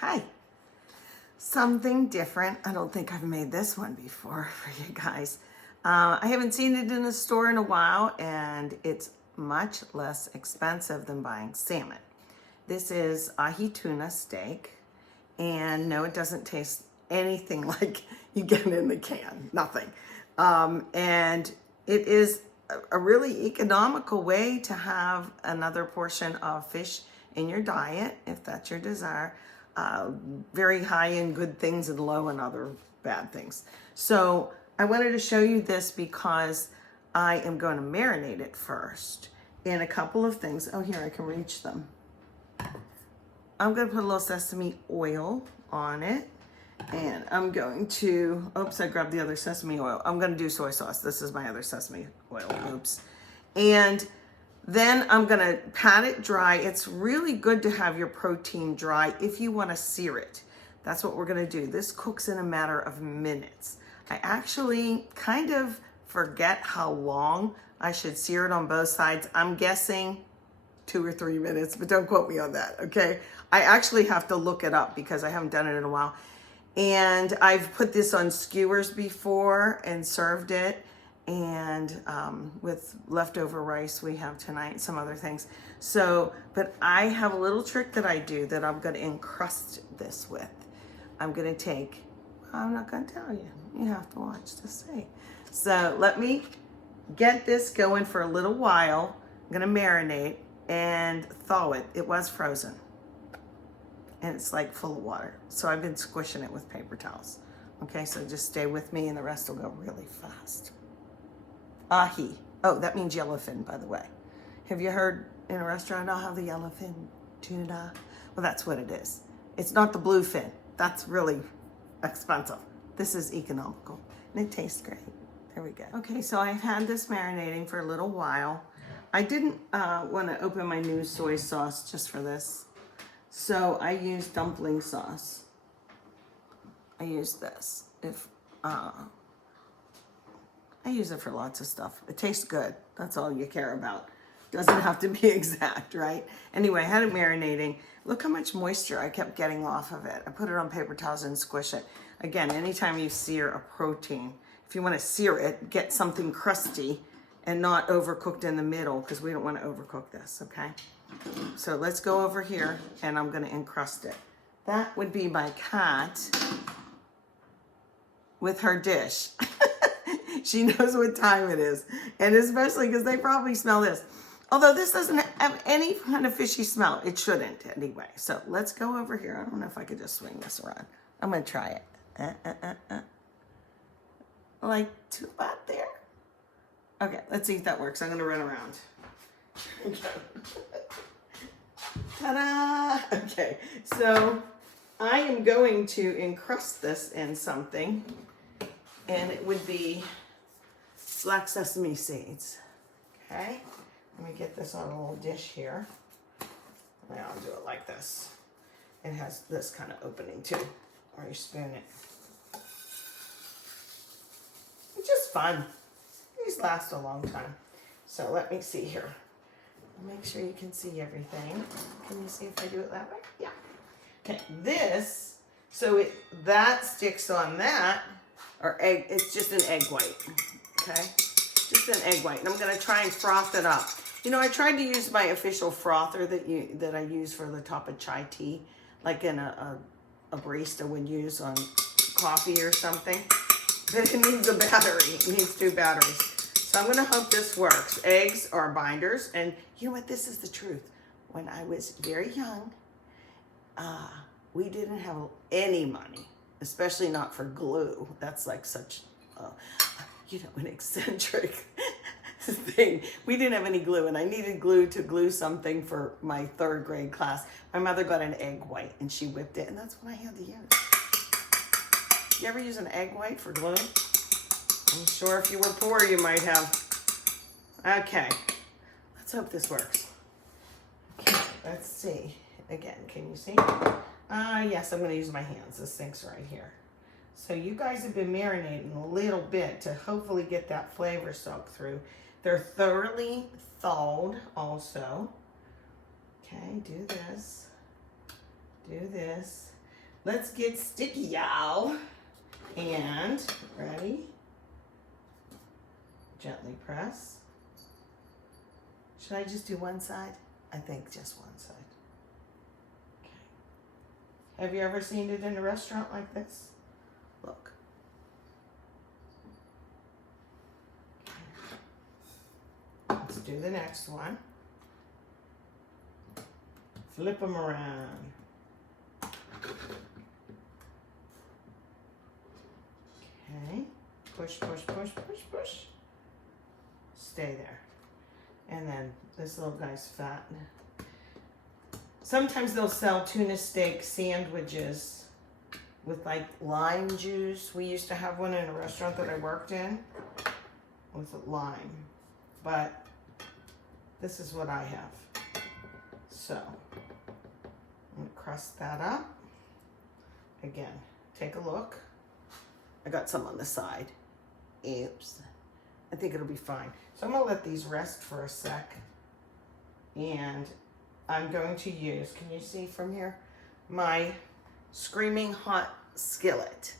Hi. Something different. I don't think I've made this one before for you guys. I haven't seen it in the store in a while, and it's much less expensive than buying salmon. This is ahi tuna steak, and no, it doesn't taste anything like you get in the can. Nothing. And it is a really economical way to have another portion of fish in your diet, if that's your desire. Very high in good things and low in other bad things. So I wanted to show you this because I am going to marinate it first in a couple of things. Oh, here, I can reach them. I'm going to put a little sesame oil on it. And I'm going to, oops, I grabbed the other sesame oil. I'm going to do soy sauce. This is my other sesame oil, oops. And then I'm going to pat it dry. It's really good to have your protein dry if you want to sear it. That's what we're going to do. This cooks in a matter of minutes. I actually kind of forget how long I should sear it on both sides. I'm guessing 2 or 3 minutes, but don't quote me on that, okay? I actually have to look it up because I haven't done it in a while. And I've put this on skewers before and served it. And with leftover rice we have tonight, some other things. So, but I have a little trick that I do that I'm going to encrust this with. I'm going to take, I'm not going to tell you. You have to watch to see. So let me get this going for a little while. I'm going to marinate and thaw it. It was frozen. And it's like full of water. So I've been squishing it with paper towels. Okay, so just stay with me and the rest will go really fast. Ahi. Oh, that means yellowfin, by the way. Have you heard in a restaurant, I'll have the yellowfin tuna? Well, that's what it is. It's not the bluefin. That's really expensive. This is economical. And it tastes great. There we go. Okay, so I've had this marinating for a little while. I didn't want to open my new soy sauce just for this. So I use dumpling sauce. I use this. I use it for lots of stuff. It tastes good. That's all you care about. Doesn't have to be exact, right? Anyway, I had it marinating. Look how much moisture I kept getting off of it. I put it on paper towels and squish it. Again, anytime you sear a protein, if you want to sear it, get something crusty and not overcooked in the middle because we don't want to overcook this, okay? So let's go over here and I'm going to encrust it. That would be my cat with her dish. She knows what time it is. And especially because they probably smell this. Although this doesn't have any kind of fishy smell. It shouldn't anyway. So let's go over here. I don't know if I could just swing this around. I'm going to try it. Like too about there. Okay, let's see if that works. I'm going to run around. Ta-da! Okay, so I am going to encrust this in something. And it would be black sesame seeds. Okay, let me get this on a little dish here. Now I'll do it like this. It has this kind of opening too, or you spoon it. It's just fun. These last a long time. So let me see here. Make sure you can see everything. Can you see if I do it that way? Yeah. Okay, this, so that sticks on that, or egg, it's just an egg white, okay? Just an egg white, and I'm gonna try and froth it up. You know, I tried to use my official frother that I use for the top of chai tea, like in a barista would use on coffee or something, but it needs a battery. It needs 2 batteries. So I'm gonna hope this works. Eggs are binders, and you know what, this is the truth. When I was very young, we didn't have any money, especially not for glue. That's like such, an eccentric thing. We didn't have any glue, and I needed glue to glue something for my 3rd grade class. My mother got an egg white, and she whipped it, and that's what I had to use. You ever use an egg white for glue? I'm sure if you were poor, you might have. Okay, let's hope this works. Okay, let's see. Again, can you see? Yes, I'm going to use my hands. This thing's right here. So you guys have been marinating a little bit to hopefully get that flavor soaked through. They're thoroughly thawed also. Okay, do this. let's get sticky, y'all. And, ready? Gently press. Should I just do one side? I think just one side. Okay. Have you ever seen it in a restaurant like this? Look. Okay. Let's do the next one. Flip them around. Okay. Push, push, push, push, push. Stay there. And then this little guy's fat. Sometimes they'll sell tuna steak sandwiches with like lime juice. We used to have one in a restaurant that I worked in with lime. But this is what I have. So I'm going to crust that up. Again, take a look. I got some on the side. Oops. I think it'll be fine. So I'm going to let these rest for a sec. And I'm going to use, can you see from here? My Screaming Hot skillet.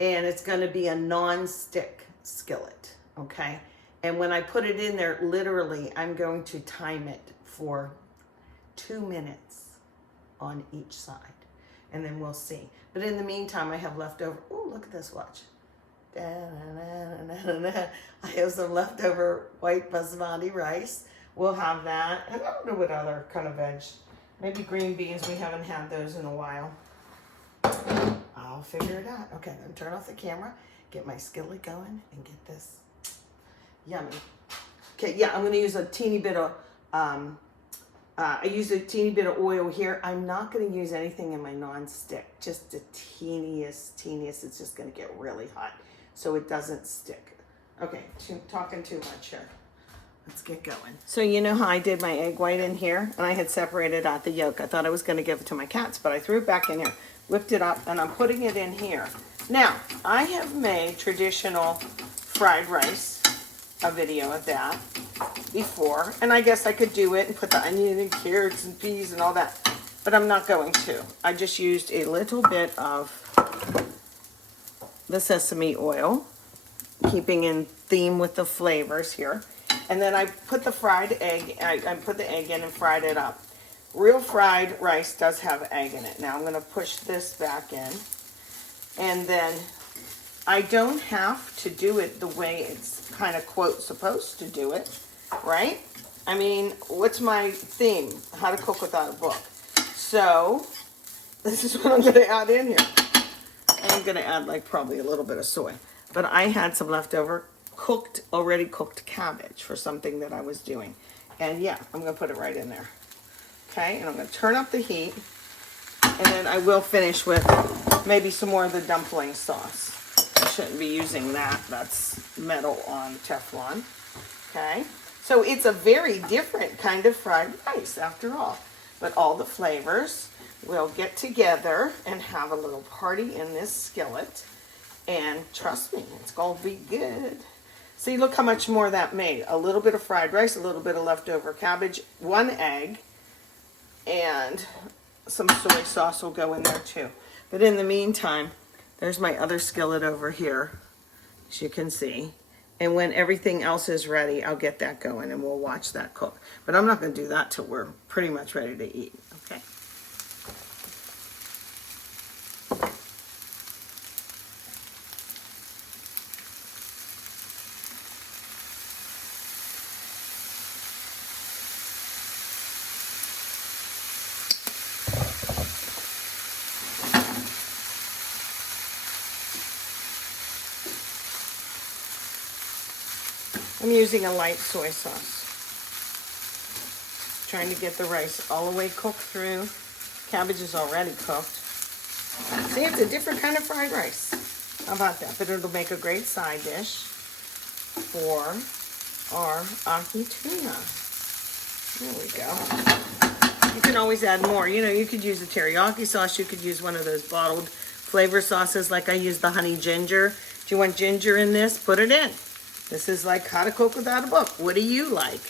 And it's going to be a non-stick skillet, okay? And when I put it in there, literally, I'm going to time it for 2 minutes on each side. And then we'll see. But in the meantime, I have leftover, ooh, look at this, watch. I have some leftover white basmati rice. We'll have that. And I don't know what other kind of veg. Maybe green beans. We haven't had those in a while. I'll figure it out. Okay, I'm going to turn off the camera, get my skillet going, and get this yummy. Okay, yeah, I'm going to use a teeny bit of, I use a teeny bit of oil here. I'm not going to use anything in my non-stick. Just the teeniest. It's just going to get really hot so it doesn't stick. Okay, talking too much here. Let's get going. So you know how I did my egg white in here? And I had separated out the yolk. I thought I was going to give it to my cats, but I threw it back in here, whipped it up, and I'm putting it in here. Now, I have made traditional fried rice, a video of that before, and I guess I could do it and put the onion and carrots and peas and all that, but I'm not going to. I just used a little bit of the sesame oil, keeping in theme with the flavors here. And then I put the fried egg, I put the egg in and fried it up. Real fried rice does have egg in it. Now I'm going to push this back in. And then I don't have to do it the way it's kind of, quote, supposed to do it, right? I mean, what's my theme? How to cook without a book. So this is what I'm going to add in here. I'm going to add like probably a little bit of soy. But I had some leftover already cooked cabbage for something that I was doing. And yeah, I'm going to put it right in there. Okay, and I'm going to turn up the heat. And then I will finish with maybe some more of the dumpling sauce. I shouldn't be using that. That's metal on Teflon. Okay, so it's a very different kind of fried rice after all. But all the flavors will get together and have a little party in this skillet. And trust me, it's going to be good. See, look how much more that made. A little bit of fried rice, a little bit of leftover cabbage, 1 egg, and some soy sauce will go in there too. But in the meantime, there's my other skillet over here, as you can see. And when everything else is ready, I'll get that going and we'll watch that cook. But I'm not going to do that till we're pretty much ready to eat, okay? I'm using a light soy sauce. Trying to get the rice all the way cooked through. Cabbage is already cooked. See, it's a different kind of fried rice. How about that? But it'll make a great side dish for our ahi tuna. There we go. You can always add more. You know, you could use a teriyaki sauce. You could use one of those bottled flavor sauces like I use the honey ginger. If you want ginger in this, put it in. This is like how to cook without a book. What do you like?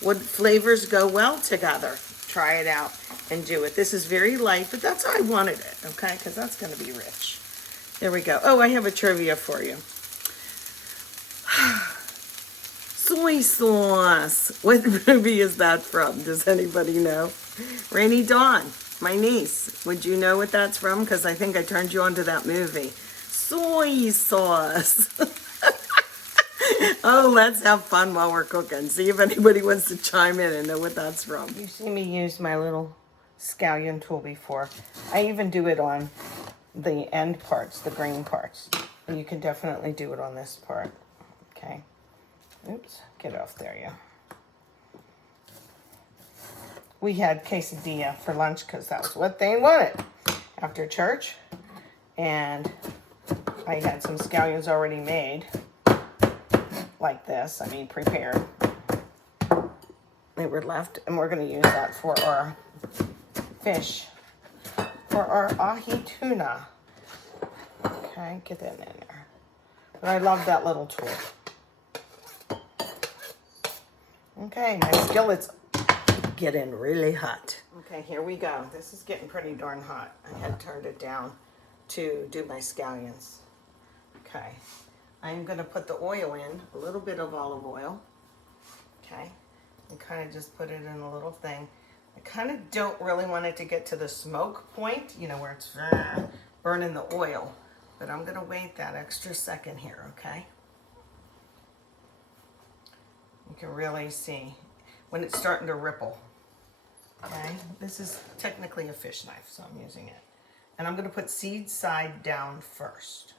What flavors go well together? Try it out. and do it. This is very light, but that's how I wanted it, okay? Because that's going to be rich. There we go. Oh, I have a trivia for you. Soy sauce. What movie is that from? Does anybody know? Rainy Dawn, my niece. Would you know what that's from? Because I think I turned you on to that movie. Soy sauce. Oh, let's have fun while we're cooking. See if anybody wants to chime in and know what that's from. You've seen me use my little scallion tool before. I even do it on the end parts, the green parts. And you can definitely do it on this part. Okay. Oops, get off there, yeah. We had quesadilla for lunch because that was what they wanted after church. And I had some scallions already made. Like this, I mean prepared. They were left, and we're going to use that for our fish, for our ahi tuna. Okay, get that in there. But I love that little tool. Okay, my skillet's getting really hot. Okay, here we go. This is getting pretty darn hot. I had turned it down to do my scallions. Okay. I'm going to put the oil in, a little bit of olive oil, okay, and kind of just put it in a little thing. I kind of don't really want it to get to the smoke point, you know, where it's burning the oil, but I'm going to wait that extra second here, okay? You can really see when it's starting to ripple, okay? This is technically a fish knife, so I'm using it. And I'm going to put seed side down first.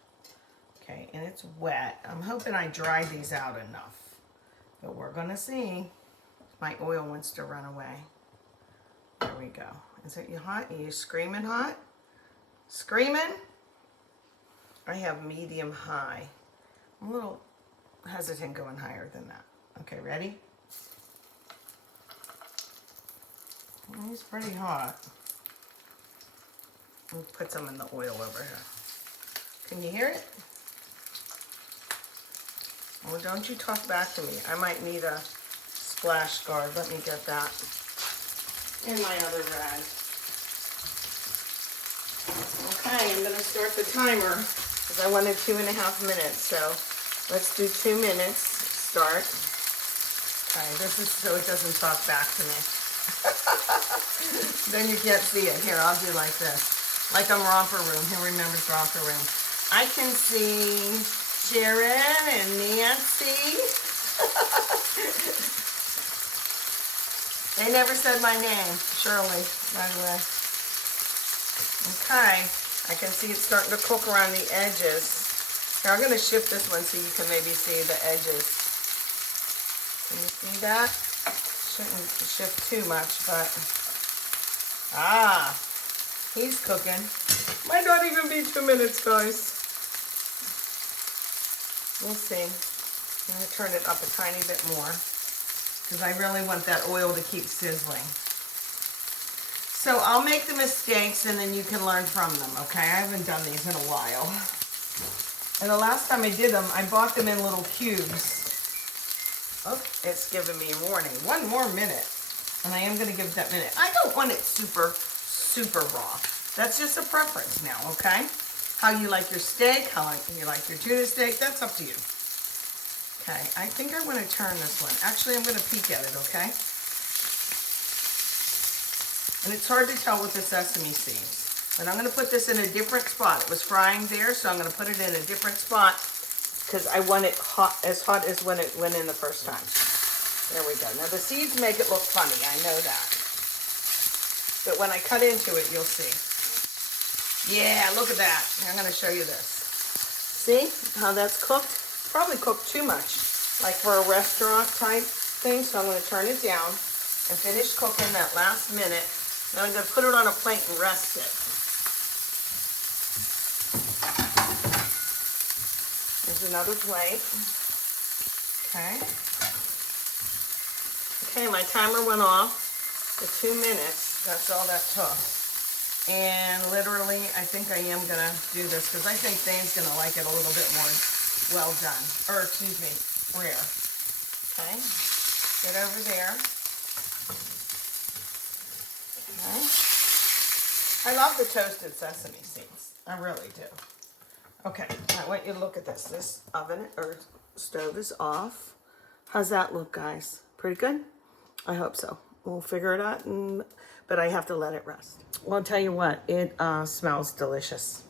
Okay, and it's wet. I'm hoping I dry these out enough. But we're going to see. My oil wants to run away. There we go. Is it you hot? Are you screaming hot? Screaming? I have medium high. I'm a little hesitant going higher than that. Okay, ready? He's pretty hot. I'll put some in the oil over here. Can you hear it? Well, don't you talk back to me. I might need a splash guard. Let me get that in my other rag. Okay, I'm going to start the timer because I wanted 2.5 minutes. So let's do 2 minutes. Start. Okay, this is so it doesn't talk back to me. Then you can't see it. Here, I'll do like this. Like I'm Romper Room. Who remembers Romper Room? I can see Sharon and Nancy. They never said my name. Shirley, by the way. Okay, I can see it starting to cook around the edges. Here, I'm going to shift this one so you can maybe see the edges. Can you see that? Shouldn't shift too much, but... he's cooking. Might not even be 2 minutes, guys. We'll see. I'm going to turn it up a tiny bit more because I really want that oil to keep sizzling. So I'll make the mistakes and then you can learn from them, okay? I haven't done these in a while. And the last time I did them, I bought them in little cubes. Oh, it's giving me a warning. 1 more minute. And I am going to give it that minute. I don't want it super, super raw. That's just a preference now, okay? How you like your steak, how you like your tuna steak, that's up to you. Okay, I think I want to turn this one. Actually, I'm going to peek at it, okay? And it's hard to tell with the sesame seeds. But I'm going to put this in a different spot. It was frying there, so I'm going to put it in a different spot because I want it hot as when it went in the first time. There we go. Now, the seeds make it look funny. I know that. But when I cut into it, you'll see. Yeah, look at that. I'm going to show you this. See how that's cooked? Probably cooked too much, like for a restaurant type thing. So I'm going to turn it down and finish cooking that last minute. Then I'm going to put it on a plate and rest it. There's another plate. Okay. Okay, my timer went off for 2 minutes. That's all that took. And literally, I think I am going to do this because I think Thane's going to like it a little bit more well done. Or, excuse me, rare. Okay. Get over there. Okay. I love the toasted sesame seeds. I really do. Okay, I want you to look at this. This oven or stove is off. How's that look, guys? Pretty good? I hope so. We'll figure it out, but I have to let it rest. Well, I'll tell you what, it smells delicious.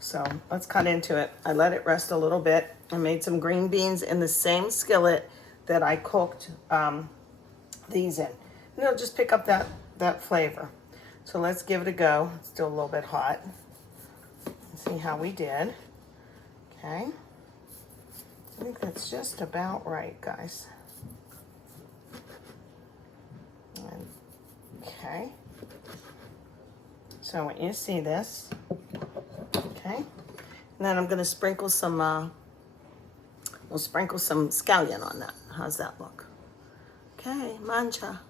So let's cut into it. I let it rest a little bit. I made some green beans in the same skillet that I cooked these in. And it'll just pick up that flavor. So let's give it a go. It's still a little bit hot. Let's see how we did. Okay. I think that's just about right, guys. Okay. So I want you to see this. Okay. And then I'm going to sprinkle some, we'll sprinkle some scallion on that. How's that look? Okay, mancha.